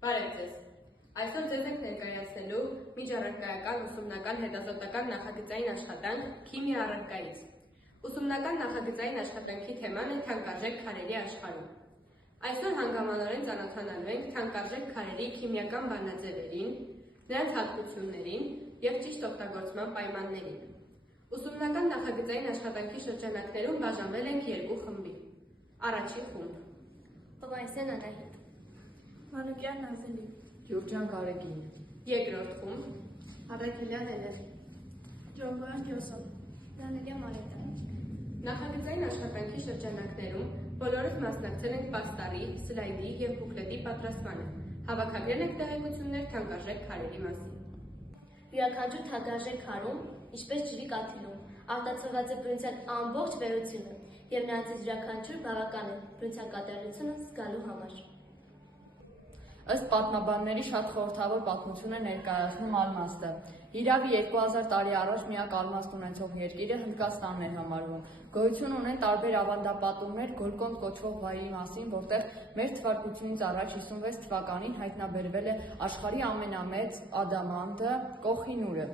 Բարև ձեզ։ Այսօր ձեզ ենք ներկայացնելու միջառարկայական ուսումնական հետազոտական նախագծային աշխատանք քիմիա առարկայից։ Ուսումնական նախագծային աշխատանքի թեման է թանկարժեք քարերի աշխարհում։ Այսօր հանգամանորեն ծանոթանալու ենք թանկարժեք քարերի քիմիական բանաձևերին, նրանց հատկություններին և ճիշտ օգտագործման պայմաններին։ Ուսումնական նախագծային աշխատանքի շրջանակներում բաժանվել ենք երկու խմբի։ Առաջին խումբ. Պողոսյան Անահիտ, Մանուկյան Նազելի, Ջուրջան Կարեգին, երկրորդ խումբ. Հարակելյան Էլեր, Ջոբյան Յոսոֆ, Դանիելյան Մարետա։ Նախագծային աշխատանքի շրջանակներում բոլորս մասնակցել ենք պաստառի, սլայդի և բուկլետի պատրաստմանը, հավաքագրել ենք տեղեկություններ թանկարժեք քարերի մասին։ Յուրաքանչյուր թանկարժեք քարում, ինչպես ջրի կաթիլում, արտացոլված է բնության ամբողջ վերությունը և նրանցից յուրաքանչյուր բավական է բնության կատարելությունը զգալու համար։ ըստ պատմաբանների շատ խորհրդավոր պատմություն է ներկայացնում Ալմաստը։ Իրավի 2000 տարի առաջ միակ ալմաստ ունեցող երկիրը Հնդկաստանն էր համարվում։ Գոյություն ունեն տարբեր ավանդապատումներ Գոլկոնդ կոչվող վայրի մասին, որտեղ մեր թվարկությունից առաջ 56 թվականին հայտնաբերվել է աշխարհի ամենամեծ ադամանդը Կոխինուրը։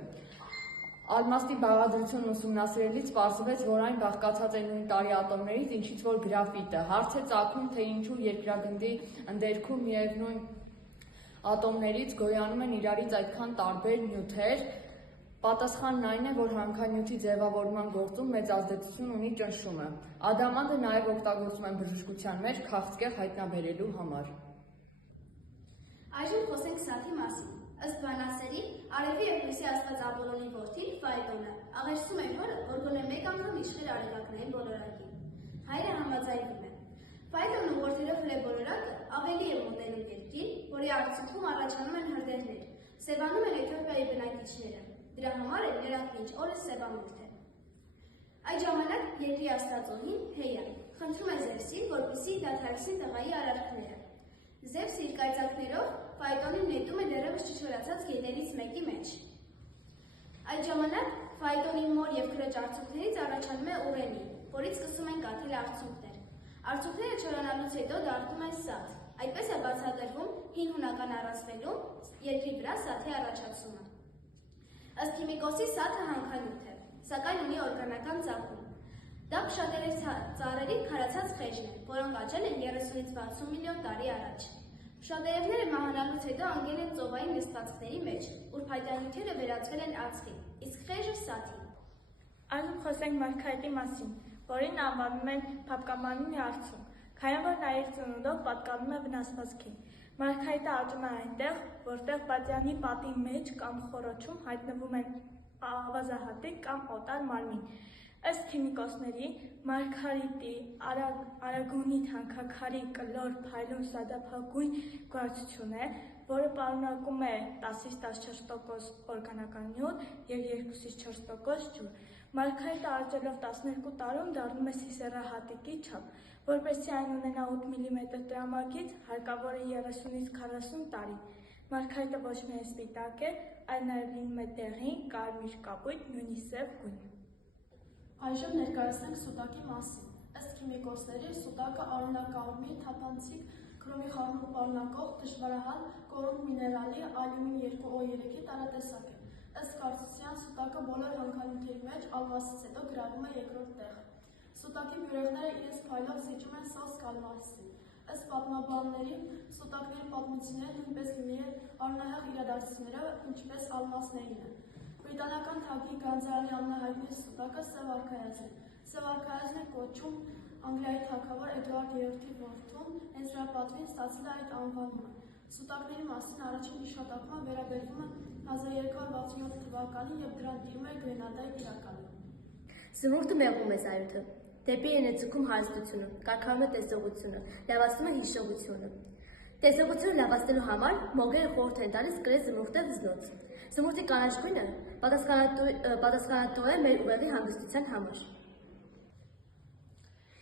Ալմաստի բաղադրությունն ուսումնասիրելիս պարզվեց, որ այն բաղկացած է նույն տարի ատոմներից, ինչից որ գրաֆիտը։ Հարց է ծագում, թե ինչու երկրագնդի ընդերքում միևնույն ատոմներից գոյանում են իրարից այդքան տարբեր նյութեր։ Պատասխանն այն է, որ հանքանյութի ձևավորման գործում մեծ ազդեցություն ունի ճնշումը։ Ադամանդը նաև օգտագործում են բժշկության մեջ քաղցկեղ հայտնաբերելու համար։ Այժմ խոսենք Սաթի մասին։ Ըստ բանասերի, Արևի և Լույսի աստված Ապոլոնի որդին Ֆայտոնը աղերսում էր հորը, որ գոնե մեկ անգամ իշխեր արևակնային բոլորակին։ Հայրը համաձայնում է։ Ֆայտոնը ուղղորդելով հլեբոլորակը ավելի է մոտենում երկրին, որի արդյունքում առաջանում են հրդեհներ, սևանում են Էթիոպիայի բնակիչները։ Դրա համար էլ նրանք մինչ օրս սևամորթ են։ Այդ ժամանակ երկրի աստվածողին Հեյան խնդրում է Զևսին, որպեսզի դադարեցնի տղայի արարքները։ Զևսը իր կայծակներով Ֆայտոնին նետում է դեռևս չչորացած գետերից մեկի մեջ։ Այդ ժամանակ Ֆայտոնի մոր և քրոջ արցունքներից առաջանում է Ուրենի, որից սկսում են կաթիլ արցունքներ։ Արցունքները չորանալուց հետո դառնում են սաթ։ Այդպես է բացատրվում հին հունական առասպելում երկրի վրա սաթի առաջացումը։ Ըստ քիմիկոսի սաթը հանքանյութ է, սակայն ունի օրգանական ծագում։ Դա փշատերեր ծառերի քարացած խեժն է, որոնք աճել են 30-ից 60 միլիոն տարի առաջ։ Փշատերևները մահանալուց հետո ընկել են ծովային նստվածքների մեջ, ուր փայտանյութերը վերածվել են ածխի, իսկ խեժը սաթի։ Այժմ խոսենք մարգարիտի մասին, որին անվանում են փափկամանունի արցունք, քանի որ նա իր ծնունդով պատկանում է վնասվածքին։ Մարգարիտը աճում է այնտեղ, որտեղ պատյանի պատի մեջ կամ խոռոչում հայտնվում են ավազահատիկ կամ օտար մարմին։ Ըստ քիմիկոսների, մարգարիտի արագոնի թանկաքարի կլոր փայլուն սադափակույն գոյացություն է, որը պարունակում է 10-ից 14% օրգանական նյութ և 2-ից 4% ջուր։ Մարգարիտը աճելով 12 տարում դառնում է սիսեռահատիկի չափ, որպեսզի այն ունենա 8 մմ տրամագիծ, հարկավոր է 30-ից 40 տարի։ Մարգարիտը ոչ միայն սպիտակ է, այլ նաև լինում է դեղին, կարմիր, կապույտ, նույնիսկ սև գույն։ Այժմ ներկայացնենք սուտակի մասին։ Ըստ քիմիկոսների, սուտակը արունակարմիր, թափանցիկ, քրոմի խառնուրդ պարունակող, դժվարահալ, կորունկ միներալի, ալյումին 2O3-ի տարատեսակ է։ Ըստ կարծության, սուտակը բոլոր հանքանյութերի մեջ ալմասից հետո գրավում է երկրորդ տեղը։ Սուտակի բյուրեղները իրենց փայլով զիջում են սոսկ ալմասին։ Ըստ պատմաբանների, սուտակների պատմությունները նույնպես լինի առնահեղ իրադարձություններով, ինչպես ալմասներինը։ Բրիտանական թագի Գանձարանի ամենահայտնի սուտակը Սև արքայազն է։ Սև արքայազն է կոչում Անգլիայի թագավոր Էդվարդ III որդուն, հենց նրա պատվին ստացել է այդ անվանումը։ Սուտակների մասին առաջին հիշատակումը վերաբերվում է 1367 թվականին, երբ դրան տիրում էր Գրենադայի տիրակալը։ Զմրուխտը մեղում է զայրույթը, դեպի է նեցուկում հարստությունը, կարգանում է տեսողությունը, լավացնում է հիշողությունը։ Տեսողությունը լավացնելու համար մոգերը խորհուրդ են տալիս կրել զմրուխտը վզնոց։ Զմրուխտի կանաչ գույնը պատասխանատու է մեր ուղեղի հանգստության համար։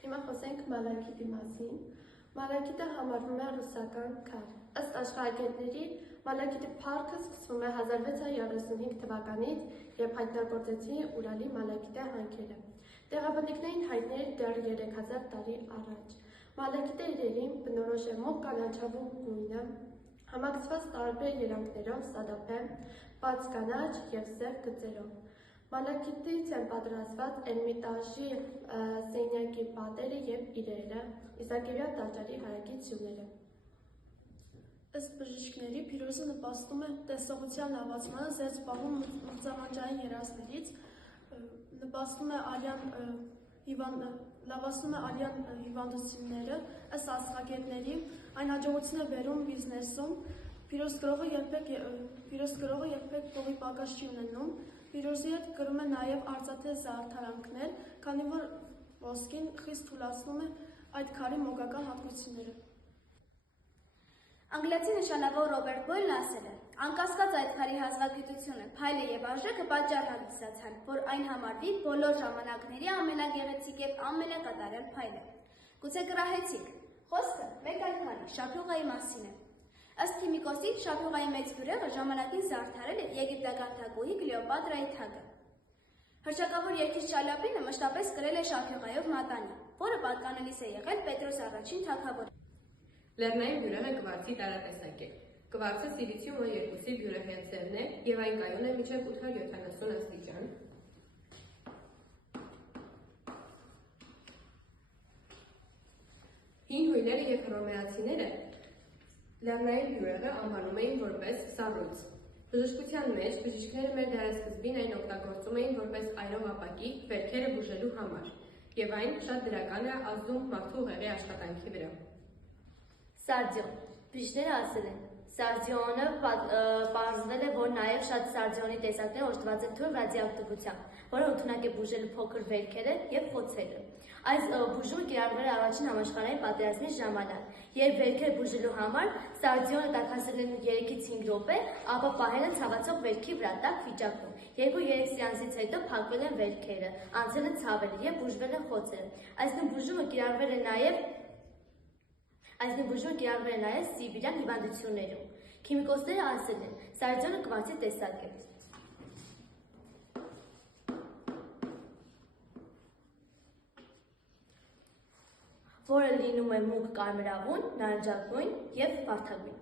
Հիմա խոսենք մալաքիտի մասին։ Մալաքիտը համարվում է ռուսական քար։ Ըստ աշխարհագետների, մալաքիտի փառքը սկսվում է 1635 թվականից, երբ հայտնագործեցին Ուրալի մալաքիտե հանքերը։ Տեղաբնիկներին հայտնի էր դեռ 3000 տարի առաջ։ Մալաքիտե իրերին բնորոշ է մուգ կանաչավուն գույնը, Համակցված տարբեր երանգներով սադափեմ, բաց կանաչ և սև գծերով։ Մալաքիտից են պատրաստված Էրմիտաժի սենյակի պատերը և իրերը, Իսակիվյան տաճարի հարակից սյուները։ Ըստ բժիշկների Փիրոզը նպաստում է տեսողության լավացմանը զերծ պահում մրցավանջային երազներից, լավացնում է արյան հիվանդությունները, ըստ աստղագետների, այն հաջողություն է բերում բիզնեսում, Փիրոզ գրողը երբեք փողի պակաս չի ունենում, Փիրոզի հետ կրում է նաև արծաթե զարդարանքներ, քանի որ ոսկին խիստ թուլացնում է այդ քարի մոգական հատկությունները։ Անգլիացի նշանավոր Ռոբերտ Բոյլն ասել է. «Անկասկած այդ քարի հազվագիտությունը, փայլը եւ արժեքը պատճառ հանդիսացան, որ այն համարվի բոլոր ժամանակների ամենագեղեցիկ եւ ամենակատարյալ փայլը։ Գուցե կռահեցիք, խոսքը մեկ այլ քարի, շափյուղայի մասին է։ Ըստ քիմիկոսի, շափյուղայի մեծ բյուրեղը ժամանակին զարդարել է եգիպտական թագուհի Կլեոպատրայի թագը։ Հռչակավոր երգիչ Շալապինը մշտապես կրել է շափյուղայով մատանի, որը պատկանելիս է եղել Պետրոս առաջին թագավորին։ Լեռնային բյուրեղը կվարցի տարատեսակ է։ Կվարցը սիլիցիումը 2-ի բյուրեղացերն է և այն կայուն է մինչև 870 աստիճան։ Հին հույները և հռոմեացիները լեռնային բյուրեղը անվանում էին որպես սառույց։ Բժշկության մեջ բժիշկները մեր դարասկզբին այն օգտագործում էին որպես այրող ապակի վերքերը բուժելու համար, և այն շատ դրական է ազդում մարդու ուղեղի աշխատանքի վրա։ Սարդիոն։ Բժիշկները ասել են, սարդիոնը պարզվել է, որ նաև շատ սարդիոնի տեսակներ օժտված են թույլ ռադիոակտիվությամբ, որը ընդունակ է բուժելու փոքր վերքերը և խոցերը։ Այս բուժումը կիրառվել է առաջին համաշխարհային պատերազմի ժամանակ, երբ վերքեր բուժելու համար սարդիոնը տաքացրել են 3-ից 5 րոպե, ապա պահել են ցավացող վերքի վրա տաք վիճակում։ 2-3 սեանսից հետո փակվել են վերքերը, անցել են ցավերը և բուժվել են խոցերը։ Այս բուժումը կիրառվել է նաև սիբիրյան հիվանդություններում։ Քիմիկոսները ասել են, սարդիոնը կվարցի տեսակ է, որը լինում է մուգ կարմրավուն, նարնջագույն և վարդագույն։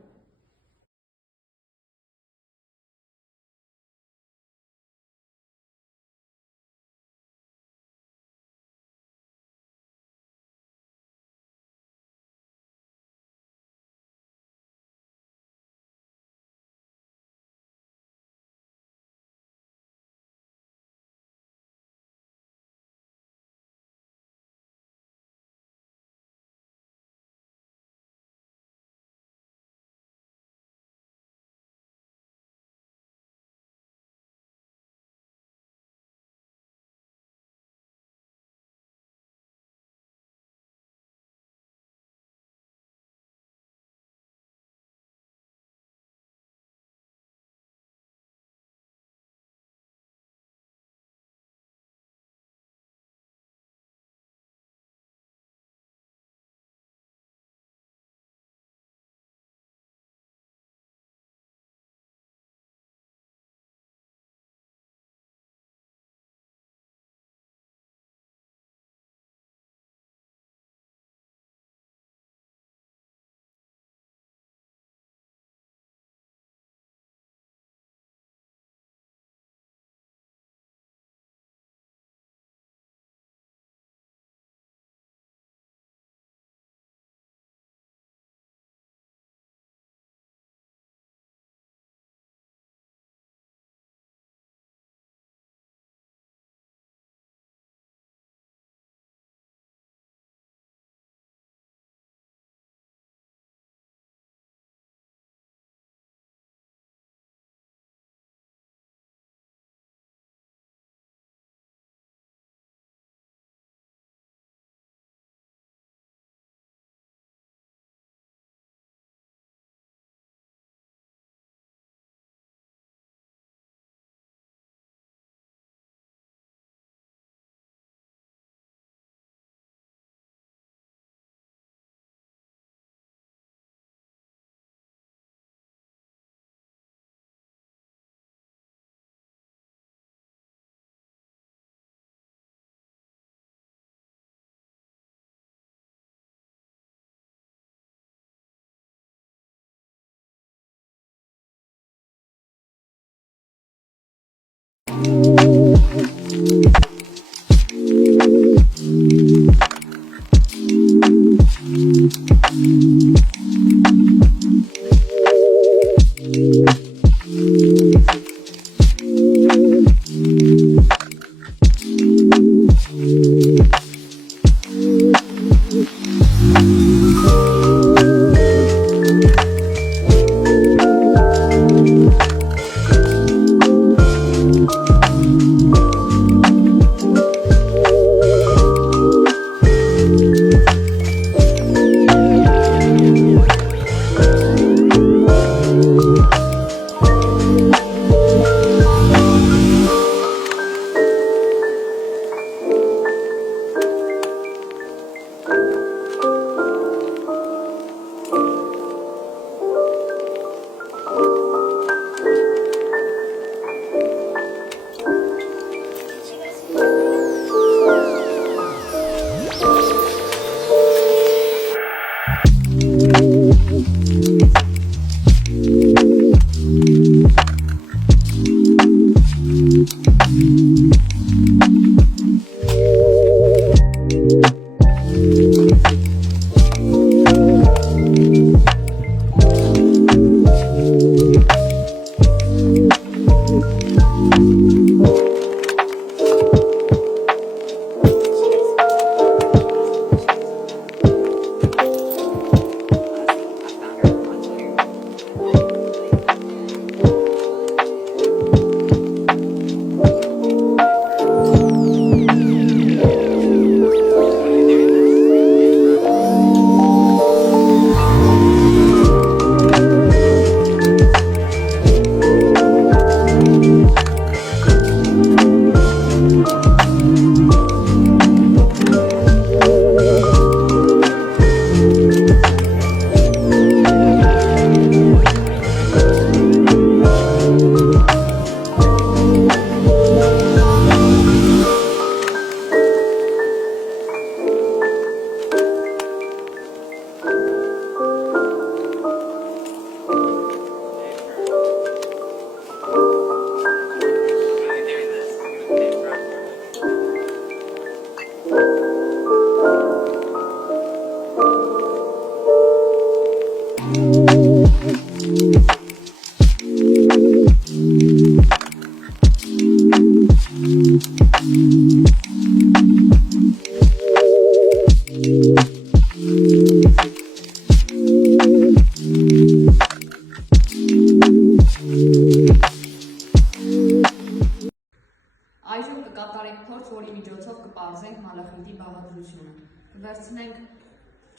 Այժմ կկատարենք փորձ, որի միջոցով կպարզենք մալախիթի բաղադրությունը։ Կվերցնենք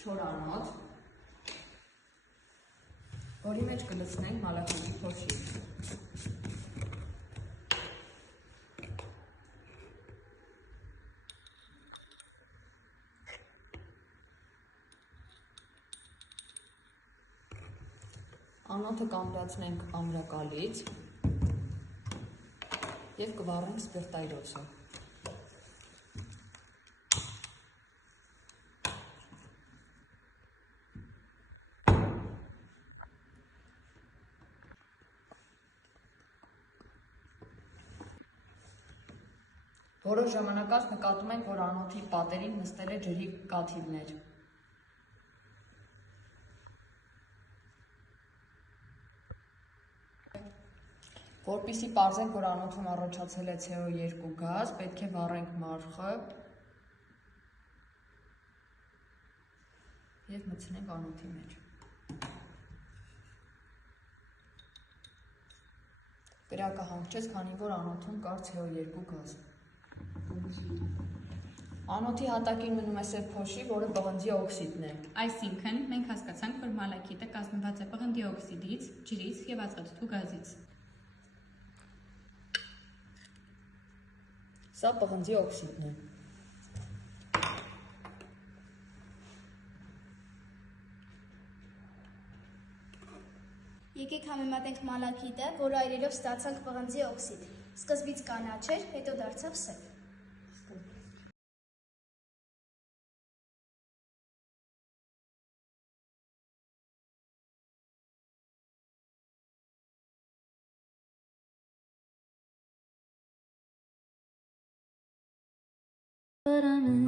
չորանոց, որի մեջ կլցնենք մալախիթի փոշի։ Անոթը կամրացնենք ամրակալից և կվառենք սպիրտայրոցը։ Որոշ ժամանակ անց նկատում ենք, որ անոթի պատերին նստել է ջրի կաթիլներ։ Որպեսզի պարզենք, որ անոթում առաջացել է CO2 գազ, պետք է վառենք մարխը և մտցնենք անոթի մեջ։ Կրակը հանգչեց, քանի որ անոթում կար CO2 գազ։ Անոթի հատակին մնում է սև փոշի, որը պղնձի օքսիդն է։ Այսինքն, մենք հասկացանք, որ մալաքիթը կազմված է պղնձի օքսիդից, ջրից և ածխաթթու գազից։ Սա պղնձի օքսիդն է։ Եկեք համեմատենք մալաքիթը, որը այրելով ստացանք պղնձի օքսիդ։ Սկզբից կանաչ էր, հետո դարձավ սև։ But I'm in